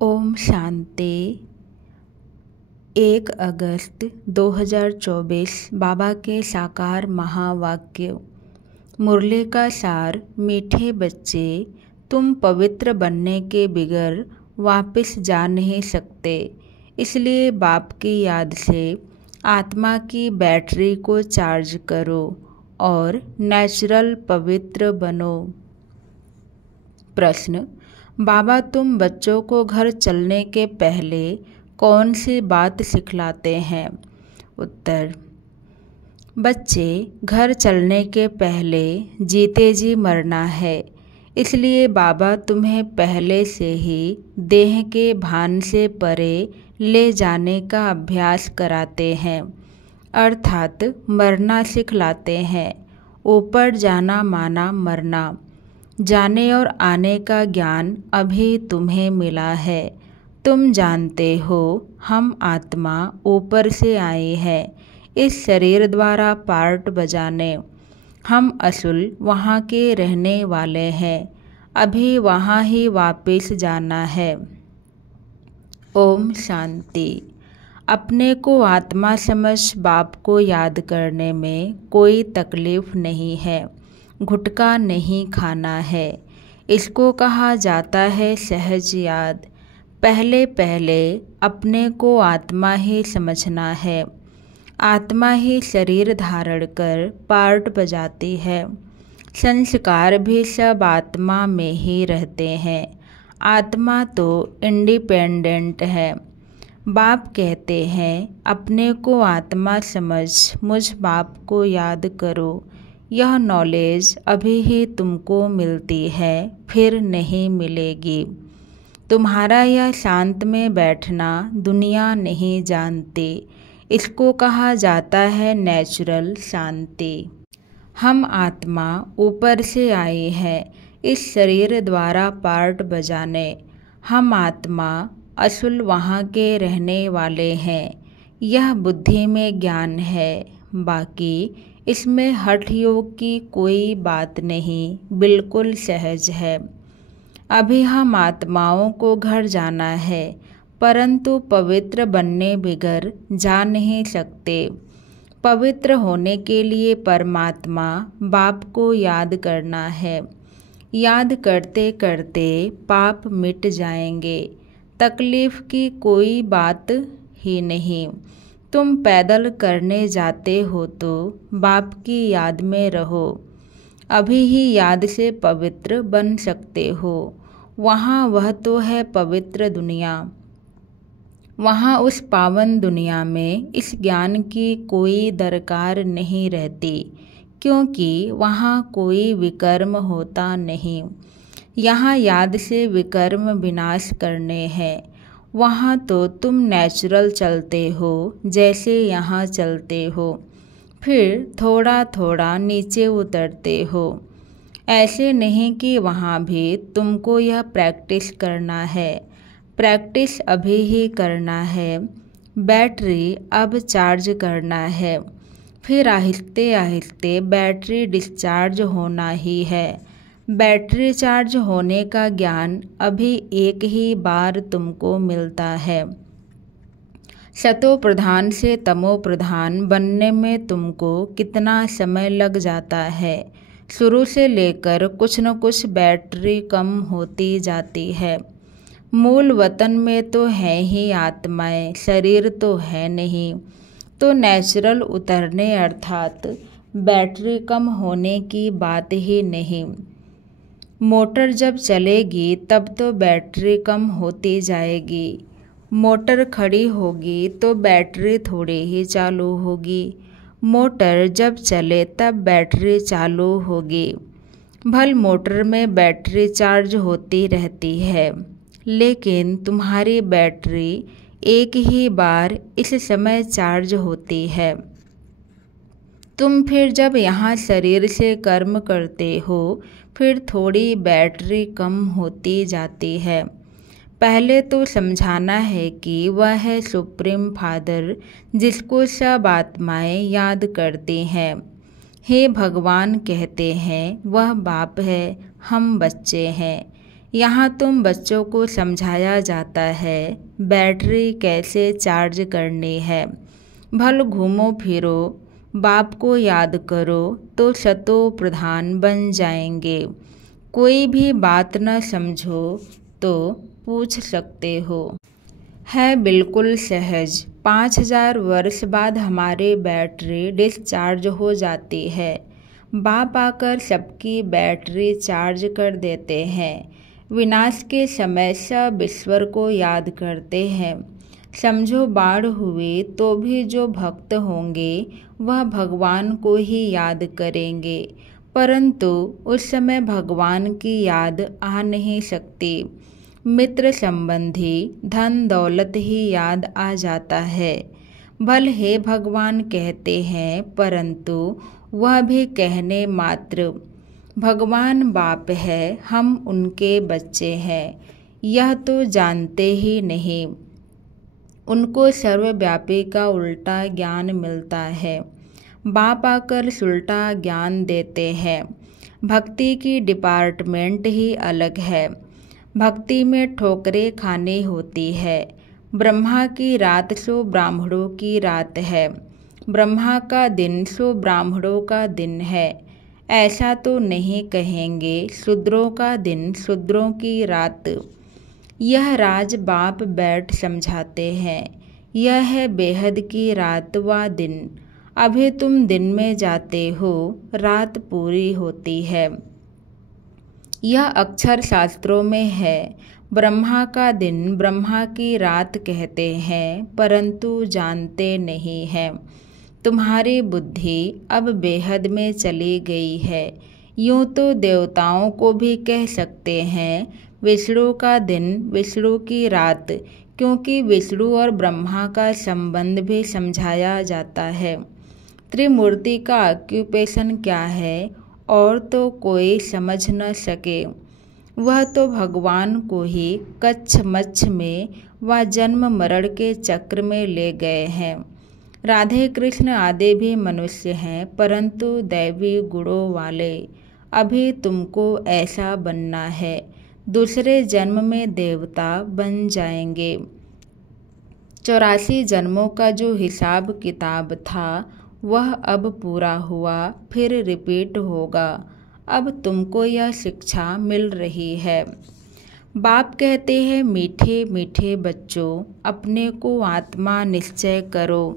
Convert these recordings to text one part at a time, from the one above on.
ओम शांति। 1 अगस्त 2024 बाबा के साकार महावाक्य। मुरली का सार। मीठे बच्चे, तुम पवित्र बनने के बिगर वापस जा नहीं सकते, इसलिए बाप की याद से आत्मा की बैटरी को चार्ज करो और नेचुरल पवित्र बनो। प्रश्न: बाबा, तुम बच्चों को घर चलने के पहले कौन सी बात सिखलाते हैं? उत्तर: बच्चे, घर चलने के पहले जीते जी मरना है, इसलिए बाबा तुम्हें पहले से ही देह के भान से परे ले जाने का अभ्यास कराते हैं, अर्थात मरना सिखलाते हैं। ऊपर जाना माना मरना। जाने और आने का ज्ञान अभी तुम्हें मिला है। तुम जानते हो हम आत्मा ऊपर से आए हैं इस शरीर द्वारा पार्ट बजाने। हम असुल वहाँ के रहने वाले हैं, अभी वहाँ ही वापस जाना है। ओम शांति। अपने को आत्मा समझ बाप को याद करने में कोई तकलीफ नहीं है। गुटखा नहीं खाना है, इसको कहा जाता है सहज याद। पहले पहले अपने को आत्मा ही समझना है। आत्मा ही शरीर धारण कर पार्ट बजाती है। संस्कार भी सब आत्मा में ही रहते हैं। आत्मा तो इंडिपेंडेंट है। बाप कहते हैं अपने को आत्मा समझ मुझ बाप को याद करो। यह नॉलेज अभी ही तुमको मिलती है, फिर नहीं मिलेगी। तुम्हारा यह शांत में बैठना दुनिया नहीं जानती, इसको कहा जाता है नेचुरल शांति। हम आत्मा ऊपर से आए हैं इस शरीर द्वारा पार्ट बजाने। हम आत्मा असुल वहाँ के रहने वाले हैं। यह बुद्धि में ज्ञान है, बाकी इसमें हठ योग की कोई बात नहीं, बिल्कुल सहज है। अभी हम आत्माओं को घर जाना है, परंतु पवित्र बनने बिगर जा नहीं सकते। पवित्र होने के लिए परमात्मा बाप को याद करना है। याद करते करते पाप मिट जाएंगे। तकलीफ की कोई बात ही नहीं। तुम पैदल करने जाते हो तो बाप की याद में रहो। अभी ही याद से पवित्र बन सकते हो। वहाँ वह तो है पवित्र दुनिया। वहाँ उस पावन दुनिया में इस ज्ञान की कोई दरकार नहीं रहती, क्योंकि वहाँ कोई विकर्म होता नहीं। यहाँ याद से विकर्म विनाश करने हैं। वहाँ तो तुम नेचुरल चलते हो जैसे यहाँ चलते हो, फिर थोड़ा थोड़ा नीचे उतरते हो। ऐसे नहीं कि वहाँ भी तुमको यह प्रैक्टिस करना है। प्रैक्टिस अभी ही करना है। बैटरी अब चार्ज करना है, फिर आहिस्ते आहिस्ते बैटरी डिस्चार्ज होना ही है। बैटरी चार्ज होने का ज्ञान अभी एक ही बार तुमको मिलता है। सतो प्रधान से तमो प्रधान बनने में तुमको कितना समय लग जाता है। शुरू से लेकर कुछ न कुछ बैटरी कम होती जाती है। मूल वतन में तो है ही आत्माएं, शरीर तो है नहीं। तो नेचुरल उतरने अर्थात बैटरी कम होने की बात ही नहीं। मोटर जब चलेगी तब तो बैटरी कम होती जाएगी। मोटर खड़ी होगी तो बैटरी थोड़ी ही चालू होगी। मोटर जब चले तब बैटरी चालू होगी। भल मोटर में बैटरी चार्ज होती रहती है, लेकिन तुम्हारी बैटरी एक ही बार इस समय चार्ज होती है। तुम फिर जब यहाँ शरीर से कर्म करते हो, फिर थोड़ी बैटरी कम होती जाती है। पहले तो समझाना है कि वह है सुप्रीम फादर, जिसको सब आत्माएं याद करती हैं। हे भगवान कहते हैं वह बाप है, हम बच्चे हैं। यहाँ तुम बच्चों को समझाया जाता है बैटरी कैसे चार्ज करनी है। भल घूमो फिरो, बाप को याद करो तो शतो प्रधान बन जाएंगे। कोई भी बात न समझो तो पूछ सकते हो। है बिल्कुल सहज। 5000 वर्ष बाद हमारी बैटरी डिस्चार्ज हो जाती है। बाप आकर सबकी बैटरी चार्ज कर देते हैं। विनाश के समय सब ईश्वर को याद करते हैं। समझो बाढ़ हुई तो भी जो भक्त होंगे वह भगवान को ही याद करेंगे, परंतु उस समय भगवान की याद आ नहीं सकती। मित्र संबंधी धन दौलत ही याद आ जाता है। भल हे भगवान कहते हैं, परंतु वह भी कहने मात्र। भगवान बाप है, हम उनके बच्चे हैं, यह तो जानते ही नहीं। उनको सर्वव्यापी का उल्टा ज्ञान मिलता है। बाप आकर सुलटा ज्ञान देते हैं। भक्ति की डिपार्टमेंट ही अलग है। भक्ति में ठोकरें खानी होती है। ब्रह्मा की रात सो ब्राह्मणों की रात है। ब्रह्मा का दिन सो ब्राह्मणों का दिन है। ऐसा तो नहीं कहेंगे शूद्रों का दिन शूद्रों की रात। यह राज बाप बैठ समझाते हैं। यह है बेहद की रात व दिन। अभी तुम दिन में जाते हो, रात पूरी होती है। यह अक्षर शास्त्रों में है। ब्रह्मा का दिन ब्रह्मा की रात कहते हैं, परंतु जानते नहीं हैं। तुम्हारी बुद्धि अब बेहद में चली गई है। यूँ तो देवताओं को भी कह सकते हैं विष्णु का दिन विष्णु की रात, क्योंकि विष्णु और ब्रह्मा का संबंध भी समझाया जाता है। त्रिमूर्ति का ऑक्यूपेशन क्या है और तो कोई समझ न सके। वह तो भगवान को ही कच्छ मच्छ में व जन्म मरण के चक्र में ले गए हैं। राधे कृष्ण आदि भी मनुष्य हैं, परंतु दैवी गुणों वाले। अभी तुमको ऐसा बनना है, दूसरे जन्म में देवता बन जाएंगे। 84 जन्मों का जो हिसाब किताब था वह अब पूरा हुआ, फिर रिपीट होगा। अब तुमको यह शिक्षा मिल रही है। बाप कहते हैं मीठे मीठे बच्चों, अपने को आत्मा निश्चय करो।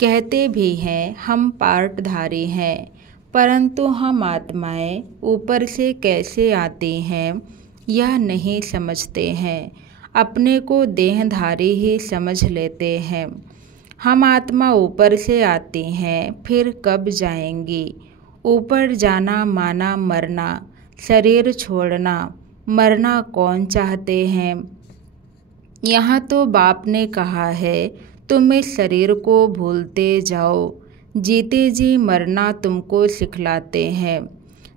कहते भी हैं हम पार्टधारी हैं, परंतु हम आत्माएं ऊपर से कैसे आती हैं यह नहीं समझते हैं। अपने को देहधारी ही समझ लेते हैं। हम आत्मा ऊपर से आती हैं, फिर कब जाएंगी। ऊपर जाना माना मरना, शरीर छोड़ना। मरना कौन चाहते हैं। यहाँ तो बाप ने कहा है तुम इस शरीर को भूलते जाओ। जीते जी मरना तुमको सिखलाते हैं,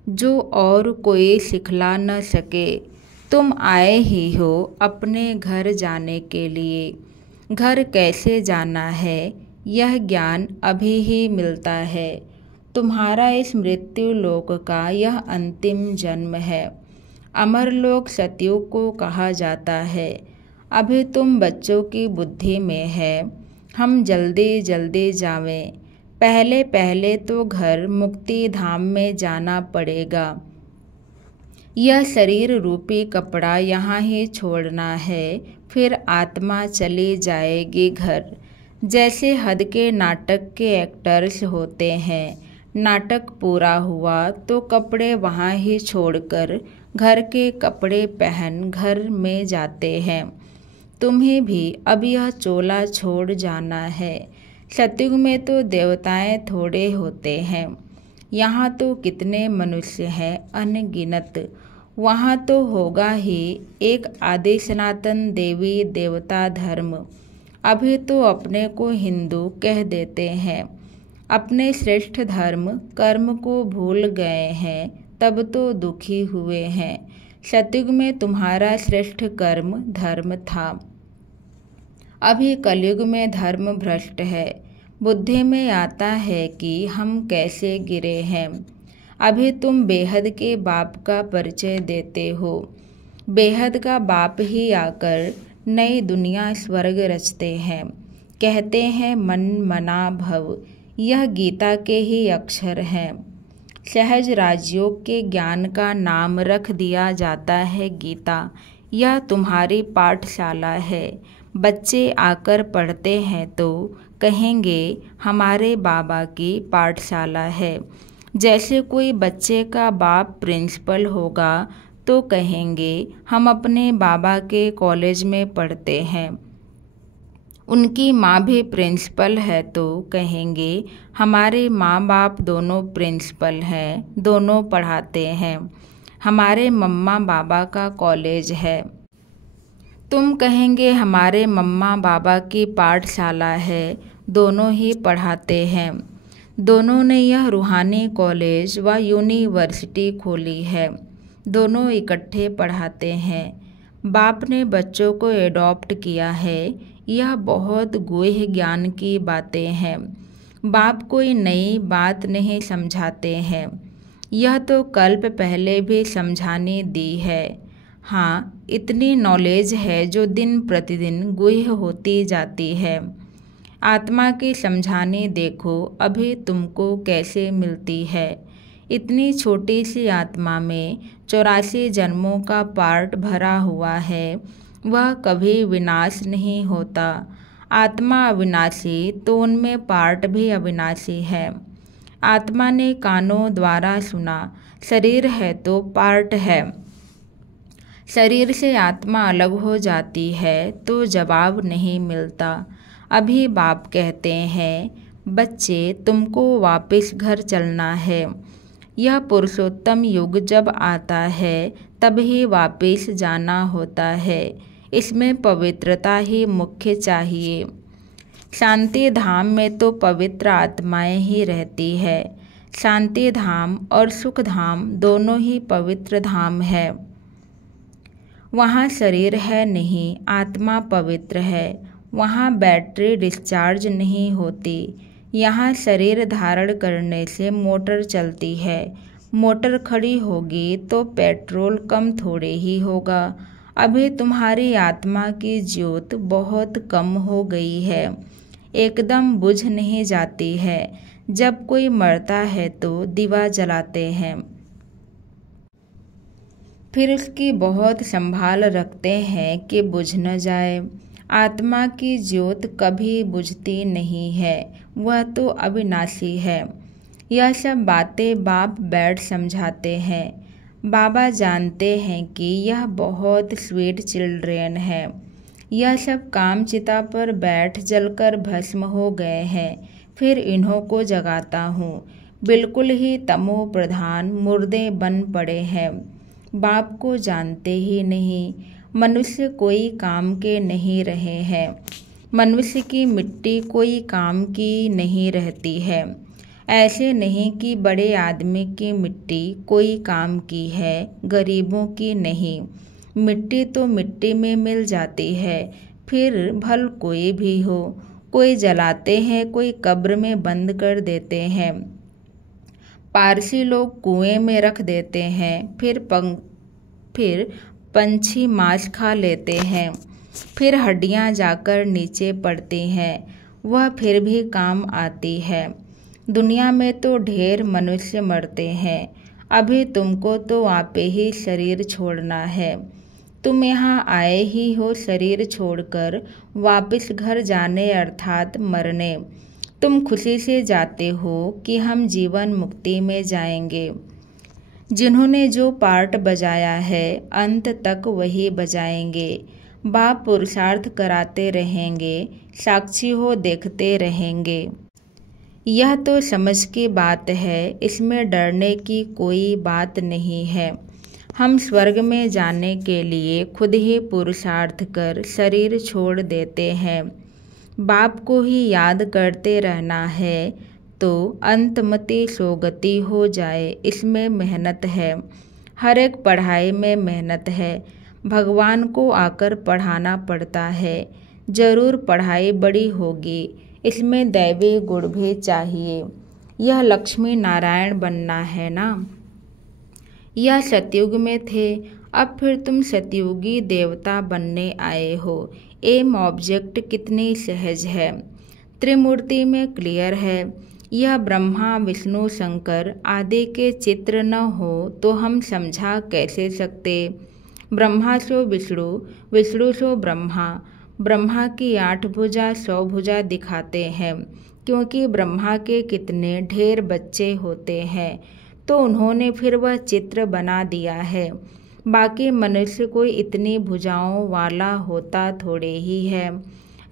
जो और कोई सिखला न सके। तुम आए ही हो अपने घर जाने के लिए। घर कैसे जाना है यह ज्ञान अभी ही मिलता है। तुम्हारा इस मृत्यु लोक का यह अंतिम जन्म है। अमर लोक सतयुग को कहा जाता है। अभी तुम बच्चों की बुद्धि में है हम जल्दी जल्दी जावें। पहले पहले तो घर मुक्ति धाम में जाना पड़ेगा। यह शरीर रूपी कपड़ा यहाँ ही छोड़ना है, फिर आत्मा चली जाएगी घर। जैसे हद के नाटक के एक्टर्स होते हैं, नाटक पूरा हुआ तो कपड़े वहाँ ही छोड़कर घर के कपड़े पहन घर में जाते हैं। तुम्हें भी अब यह चोला छोड़ जाना है। सतयुग में तो देवताएं थोड़े होते हैं, यहाँ तो कितने मनुष्य हैं अनगिनत। वहाँ तो होगा ही एक आदि सनातन देवी देवता धर्म। अभी तो अपने को हिंदू कह देते हैं, अपने श्रेष्ठ धर्म कर्म को भूल गए हैं, तब तो दुखी हुए हैं। सतयुग में तुम्हारा श्रेष्ठ कर्म धर्म था। अभी कलयुग में धर्म भ्रष्ट है। बुद्धि में आता है कि हम कैसे गिरे हैं। अभी तुम बेहद के बाप का परिचय देते हो। बेहद का बाप ही आकर नई दुनिया स्वर्ग रचते हैं। कहते हैं मन मना भव, यह गीता के ही अक्षर हैं। सहज राजयोग के ज्ञान का नाम रख दिया जाता है गीता। यह तुम्हारी पाठशाला है। बच्चे आकर पढ़ते हैं तो कहेंगे हमारे बाबा की पाठशाला है। जैसे कोई बच्चे का बाप प्रिंसिपल होगा तो कहेंगे हम अपने बाबा के कॉलेज में पढ़ते हैं। उनकी माँ भी प्रिंसिपल है तो कहेंगे हमारे माँ बाप दोनों प्रिंसिपल हैं, दोनों पढ़ाते हैं। हमारे मम्मा बाबा का कॉलेज है। तुम कहेंगे हमारे मम्मा बाबा की पाठशाला है, दोनों ही पढ़ाते हैं। दोनों ने यह रूहानी कॉलेज व यूनिवर्सिटी खोली है, दोनों इकट्ठे पढ़ाते हैं। बाप ने बच्चों को एडॉप्ट किया है। यह बहुत गूढ़ ज्ञान की बातें हैं। बाप कोई नई बात नहीं समझाते हैं। यह तो कल्प पहले भी समझाने दी है। हाँ, इतनी नॉलेज है जो दिन प्रतिदिन गूढ़ होती जाती है। आत्मा की समझाने देखो अभी तुमको कैसे मिलती है। इतनी छोटी सी आत्मा में 84 जन्मों का पार्ट भरा हुआ है। वह कभी विनाश नहीं होता। आत्मा अविनाशी तो उनमें पार्ट भी अविनाशी है। आत्मा ने कानों द्वारा सुना, शरीर है तो पार्ट है। शरीर से आत्मा अलग हो जाती है तो जवाब नहीं मिलता। अभी बाप कहते हैं बच्चे तुमको वापस घर चलना है। यह पुरुषोत्तम युग जब आता है तभी वापस जाना होता है। इसमें पवित्रता ही मुख्य चाहिए। शांति धाम में तो पवित्र आत्माएं ही रहती है। शांति धाम और सुख धाम दोनों ही पवित्र धाम है। वहाँ शरीर है नहीं, आत्मा पवित्र है। वहाँ बैटरी डिस्चार्ज नहीं होती। यहाँ शरीर धारण करने से मोटर चलती है। मोटर खड़ी होगी तो पेट्रोल कम थोड़े ही होगा। अभी तुम्हारी आत्मा की ज्योत बहुत कम हो गई है, एकदम बुझ नहीं जाती है। जब कोई मरता है तो दिवा जलाते हैं, फिर उसकी बहुत संभाल रखते हैं कि बुझ न जाए। आत्मा की ज्योत कभी बुझती नहीं है, वह तो अविनाशी है। यह सब बातें बाप बैठ समझाते हैं। बाबा जानते हैं कि यह बहुत स्वीट चिल्ड्रेन है। यह सब काम चिता पर बैठ जलकर भस्म हो गए हैं, फिर इन्हों को जगाता हूँ। बिल्कुल ही तमो प्रधान मुर्दे बन पड़े हैं। बाप को जानते ही नहीं। मनुष्य कोई काम के नहीं रहे हैं। मनुष्य की मिट्टी कोई काम की नहीं रहती है। ऐसे नहीं कि बड़े आदमी की मिट्टी कोई काम की है, गरीबों की नहीं। मिट्टी तो मिट्टी में मिल जाती है, फिर भल कोई भी हो। कोई जलाते हैं, कोई कब्र में बंद कर देते हैं। पारसी लोग कुएं में रख देते हैं, फिर पंछी मांस खा लेते हैं, फिर हड्डियां जाकर नीचे पड़ती हैं, वह फिर भी काम आती है। दुनिया में तो ढेर मनुष्य मरते हैं। अभी तुमको तो आपे ही शरीर छोड़ना है। तुम यहाँ आए ही हो शरीर छोड़कर वापस घर जाने अर्थात मरने। तुम खुशी से जाते हो कि हम जीवन मुक्ति में जाएंगे। जिन्होंने जो पार्ट बजाया है अंत तक वही बजाएंगे। बाप पुरुषार्थ कराते रहेंगे, साक्षी हो देखते रहेंगे। यह तो समझ की बात है, इसमें डरने की कोई बात नहीं है। हम स्वर्ग में जाने के लिए खुद ही पुरुषार्थ कर शरीर छोड़ देते हैं। बाप को ही याद करते रहना है तो अंतमति सोगति हो जाए, इसमें मेहनत है। हर एक पढ़ाई में मेहनत है। भगवान को आकर पढ़ाना पड़ता है। जरूर पढ़ाई बड़ी होगी, इसमें दैवी गुण भी चाहिए। यह लक्ष्मी नारायण बनना है ना। यह सतयुग में थे, अब फिर तुम सतयुगी देवता बनने आए हो। एम ऑब्जेक्ट कितनी सहज है, त्रिमूर्ति में क्लियर है। यह ब्रह्मा विष्णु शंकर आदि के चित्र न हो तो हम समझा कैसे सकते। ब्रह्मा सो विष्णु, विष्णु सो ब्रह्मा। ब्रह्मा की 8 भुजा 100 भुजा दिखाते हैं, क्योंकि ब्रह्मा के कितने ढेर बच्चे होते हैं, तो उन्होंने फिर वह चित्र बना दिया है। बाकी मनुष्य कोई इतनी भुजाओं वाला होता थोड़े ही है।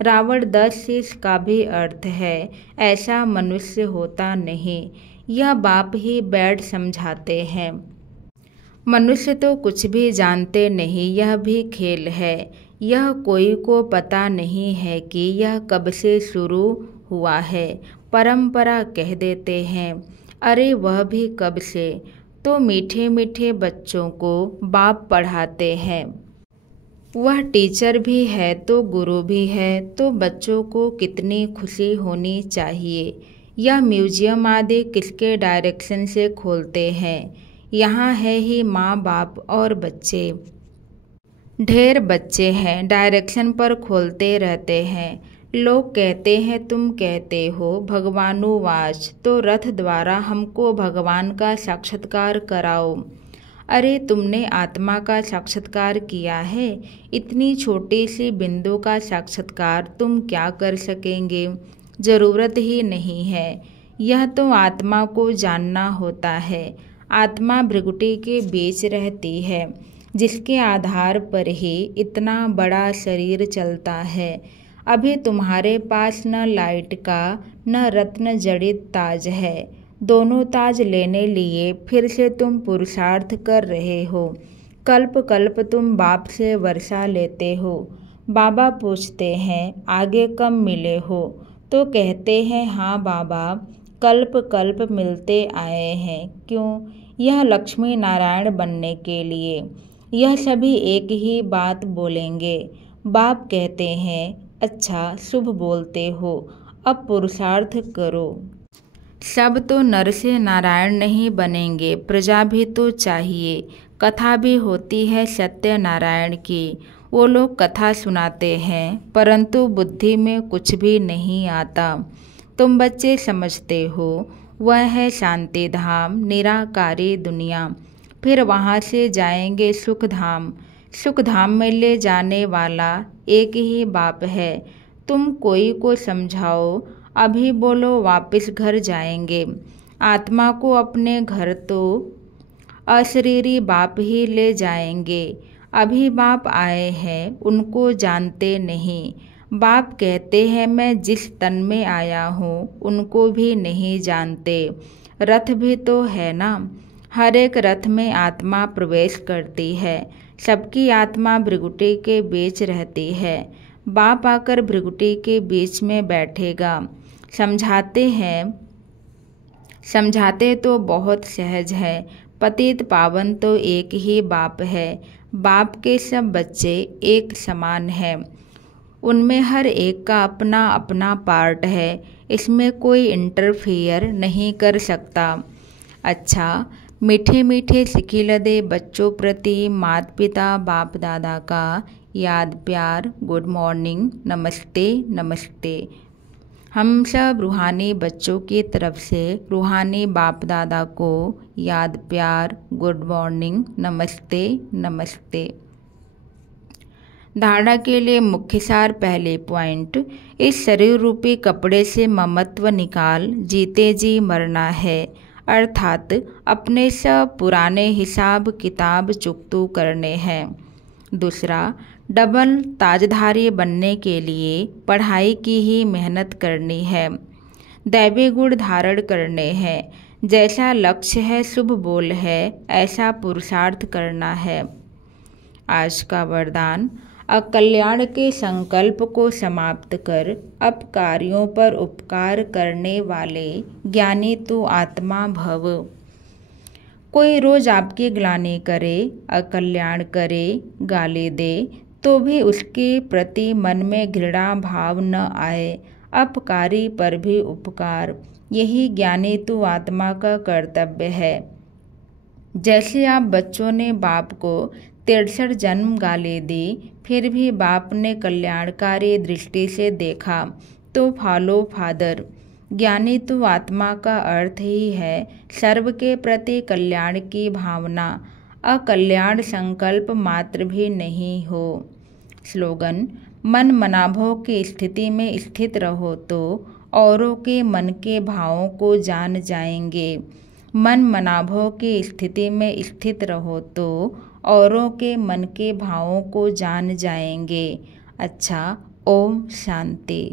रावण 10 शीश का भी अर्थ है, ऐसा मनुष्य होता नहीं। यह बाप ही बैठ समझाते हैं। मनुष्य तो कुछ भी जानते नहीं, यह भी खेल है। यह कोई को पता नहीं है कि यह कब से शुरू हुआ है। परंपरा कह देते हैं, अरे वह भी कब से। तो मीठे मीठे बच्चों को बाप पढ़ाते हैं। वह टीचर भी है तो गुरु भी है, तो बच्चों को कितनी खुशी होनी चाहिए। यह म्यूजियम आदि किसके डायरेक्शन से खोलते हैं? यहाँ है ही माँ बाप और बच्चे। ढेर बच्चे हैं, डायरेक्शन पर खोलते रहते हैं। लोग कहते हैं तुम कहते हो भगवानुवाच, तो रथ द्वारा हमको भगवान का साक्षात्कार कराओ। अरे तुमने आत्मा का साक्षात्कार किया है, इतनी छोटी सी बिंदु का साक्षात्कार तुम क्या कर सकेंगे? जरूरत ही नहीं है। यह तो आत्मा को जानना होता है। आत्मा भृकुटी के बीच रहती है, जिसके आधार पर ही इतना बड़ा शरीर चलता है। अभी तुम्हारे पास न लाइट का न रत्न जड़ित ताज है। दोनों ताज लेने लिए फिर से तुम पुरुषार्थ कर रहे हो। कल्प कल्प तुम बाप से वर्षा लेते हो। बाबा पूछते हैं आगे कब मिले हो, तो कहते हैं हाँ बाबा, कल्प कल्प मिलते आए हैं। क्यों? यह लक्ष्मी नारायण बनने के लिए। यह सभी एक ही बात बोलेंगे। बाप कहते हैं अच्छा शुभ बोलते हो, अब पुरुषार्थ करो। सब तो नर से नारायण नहीं बनेंगे, प्रजा भी तो चाहिए। कथा भी होती है सत्यनारायण की। वो लोग कथा सुनाते हैं, परंतु बुद्धि में कुछ भी नहीं आता। तुम बच्चे समझते हो वह है शांति धाम, निराकारी दुनिया। फिर वहाँ से जाएंगे सुख धाम। सुख धाम में ले जाने वाला एक ही बाप है। तुम कोई को समझाओ, अभी बोलो वापस घर जाएंगे। आत्मा को अपने घर तो अशरीरी बाप ही ले जाएंगे। अभी बाप आए हैं, उनको जानते नहीं। बाप कहते हैं मैं जिस तन में आया हूँ, उनको भी नहीं जानते। रथ भी तो है ना, हर एक रथ में आत्मा प्रवेश करती है। सबकी आत्मा भृकुटी के बीच रहती है। बाप आकर भृकुटी के बीच में बैठेगा। समझाते हैं, समझाते तो बहुत सहज है। पतित पावन तो एक ही बाप है। बाप के सब बच्चे एक समान हैं। उनमें हर एक का अपना अपना पार्ट है। इसमें कोई इंटरफियर नहीं कर सकता। अच्छा, मीठे मीठे सिखिलदे बच्चों प्रति माता पिता बाप दादा का याद प्यार, गुड मॉर्निंग, नमस्ते नमस्ते। हम सब रूहानी बच्चों की तरफ से रूहानी बाप दादा को याद प्यार, गुड मॉर्निंग, नमस्ते नमस्ते। धारणा के लिए मुख्य सार। पहले पॉइंट, इस शरीर रूपी कपड़े से ममत्व निकाल, जीते जी मरना है, अर्थात अपने सब पुराने हिसाब किताब चुकतू करने हैं। दूसरा, डबल ताजधारी बनने के लिए पढ़ाई की ही मेहनत करनी है, दैवी गुण धारण करने हैं। जैसा लक्ष्य है शुभ बोल है, ऐसा पुरुषार्थ करना है। आज का वरदान, अकल्याण के संकल्प को समाप्त कर अपकारियों पर उपकार करने वाले ज्ञानी तू आत्मा भव। कोई रोज आपकी ग्लानि करे, अकल्याण करे, गाली दे, तो भी उसके प्रति मन में घृणा भाव न आए। अपकारी पर भी उपकार, यही ज्ञानी तू आत्मा का कर्तव्य है। जैसे आप बच्चों ने बाप को 63 जन्म गाले दे, फिर भी बाप ने कल्याणकारी दृष्टि से देखा तो फॉलो फादर। ज्ञानी तो आत्मा का अर्थ ही है सर्व के प्रति कल्याण की भावना, अकल्याण संकल्प मात्र भी नहीं हो। स्लोगन: मन मनाभों की स्थिति में स्थित रहो तो औरों के मन के भावों को जान जाएंगे। मन मनाभों की स्थिति में स्थित रहो तो औरों के मन के भावों को जान जाएंगे। अच्छा, ओम शांति।